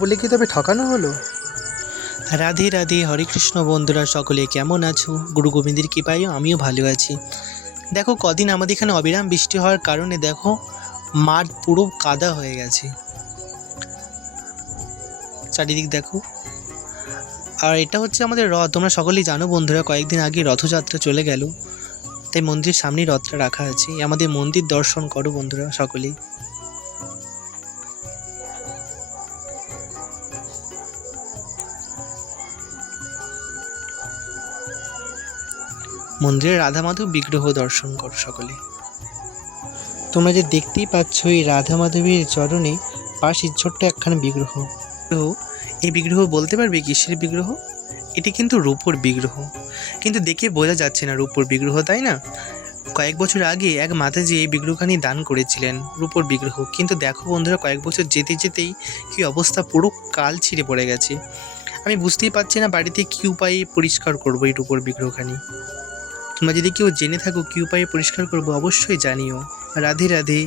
বলে কি তবে ঠকানো হলো? রাধে রাধে, হরে কৃষ্ণ বন্ধুরা, সকলে কেমন আছো? গুরু গোবিন্দের কৃপায় আমিও ভালো আছি। দেখো, কদিন আমাদের এখানে অবিরাম বৃষ্টি হওয়ার কারণে দেখো, মাঠ পুরো কাদা হয়ে গেছে। চারিদিক দেখো। আর এটা হচ্ছে আমাদের রথ। তোমরা সকলেই জানো বন্ধুরা, কয়েকদিন আগে রথযাত্রা চলে গেল। তাই মন্দিরের সামনেই রথটা রাখা আছে। আমাদের মন্দির দর্শন করো বন্ধুরা, সকলেই। মন্দিরে রাধা মাধব বিগ্রহ দর্শন করো সকলে। তোমরা যে দেখতেই পাচ্ছ এই রাধা মাধবের চরণে পাশে ছোট্ট একখানা বিগ্রহ বিগ্রহ। এই বিগ্রহ বলতে পারবে কিসের বিগ্রহ? এটি কিন্তু রূপোর বিগ্রহ। কিন্তু দেখে বোঝা যাচ্ছে না রূপোর বিগ্রহ, তাই না? কয়েক বছর আগে এক মাতাজি এই বিগ্রহখানি দান করেছিলেন, রূপোর বিগ্রহ। কিন্তু দেখো বন্ধুরা, কয়েক বছর যেতে যেতেই কি অবস্থা, পুরো কাল ছিঁড়ে পড়ে গেছে। আমি বুঝতেই পারছি না বাড়িতে কী উপায়ে পরিষ্কার করব এই রূপোর বিগ্রহখানি। তোমরা যদি কেউ জেনে থাকো কী উপায়ে পরিষ্কার করব অবশ্যই জানিও। রাধে রাধে।